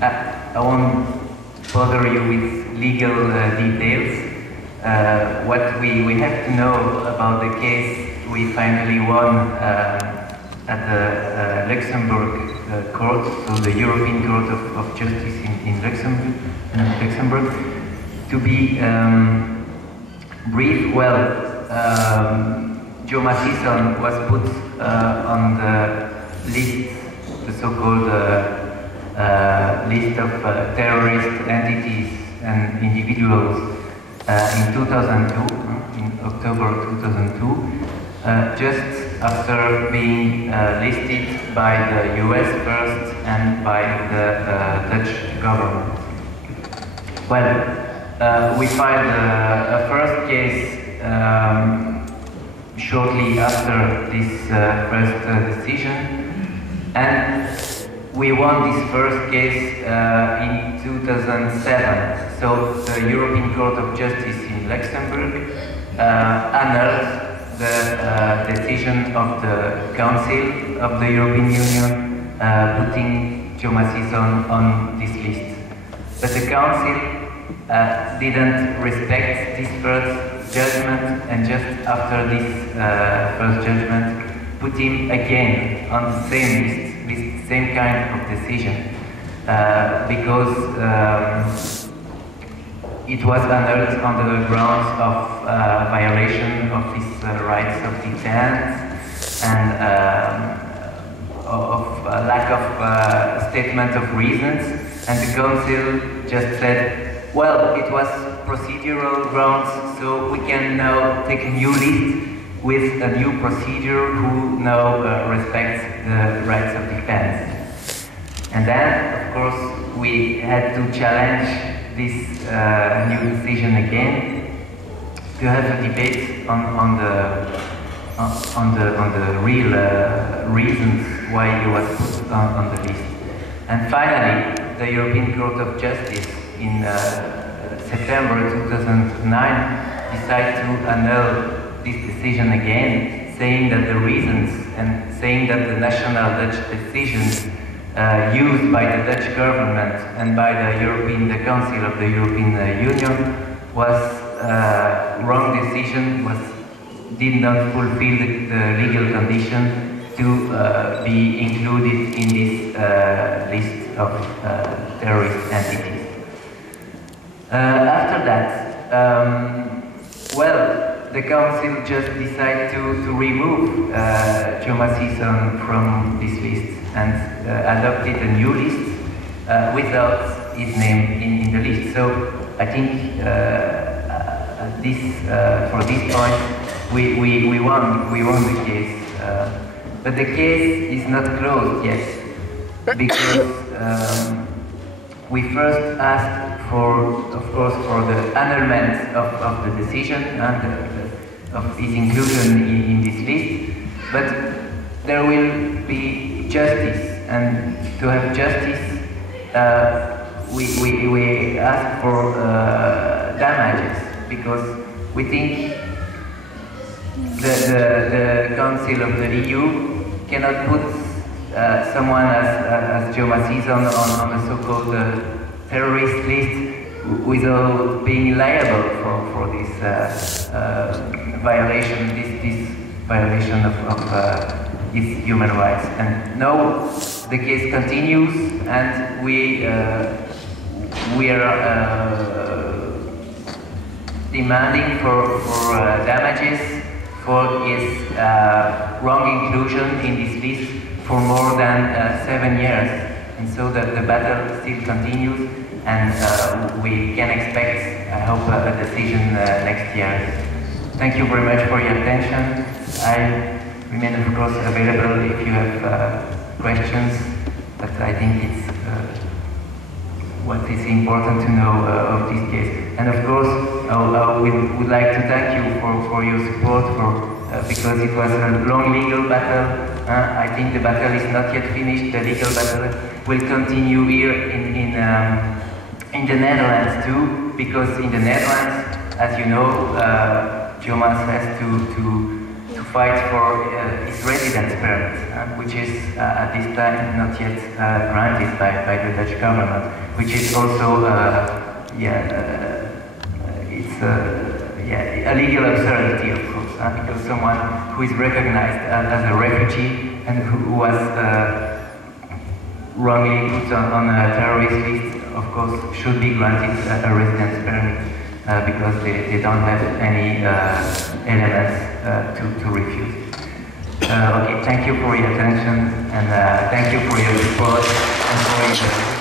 I won't bother you with legal details. What we have to know about the case we finally won at the Luxembourg court, so the European Court of Justice in Luxembourg. To be brief, well, Joma Sison was put on the list, the so-called list of terrorist entities and individuals in 2002, in October 2002, just after being listed by the US first and by the Dutch government. Well, we filed a first case shortly after this first decision, and we won this first case in 2007. So the European Court of Justice in Luxembourg annulled the decision of the Council of the European Union putting Joma Sison on this list. But the Council didn't respect this first judgment, and just after this first judgment put him again on the same list with the same kind of decision because it was annulled on the grounds of violation of his rights of defense and of lack of statement of reasons, and the Council just said, well, it was procedural grounds, so we can now take a new list with a new procedure who now respects the rights of defense. And then, of course, we had to challenge this new decision again, to have a debate on the real reasons why he was put on the list. And finally, the European Court of Justice in September 2009 decided to annul this decision again, saying that the reasons and saying that the national Dutch decisions used by the Dutch government and by the Council of the European Union was wrong decision, did not fulfill the legal condition to be included in this list of terrorist entities. After that, well, the Council just decided to remove Joma Sison from this list and adopted a new list without his name in the list. So I think for this point we won the case. But the case is not closed yet, because we first asked of course, for the annulment of the decision and of its inclusion in this list, but there will be justice, and to have justice, we ask for damages, because we think the Council of the EU cannot put someone as Joma Sison on the so-called terrorist list without being liable for this violation, this violation of his human rights. And now the case continues, and we are demanding for damages for his wrong inclusion in this list for more than 7 years. And so the battle still continues, and we can expect, I hope, a decision next year. Thank you very much for your attention. I remain, of course, available if you have questions, but I think it's what is important to know of this case. And of course, we would like to thank you for your support, because it was a long legal battle. I think the battle is not yet finished. The legal battle will continue here in the Netherlands too, because in the Netherlands, as you know, Joma has to fight for his residence permit, which is at this time not yet granted by the Dutch government, which is also it's a legal absurdity, of course, because someone who is recognized as a refugee and who was wrongly put on a terrorist list, of course, should be granted a residence permit because they don't have any elements to refuse. Okay, thank you for your attention and thank you for your support and for your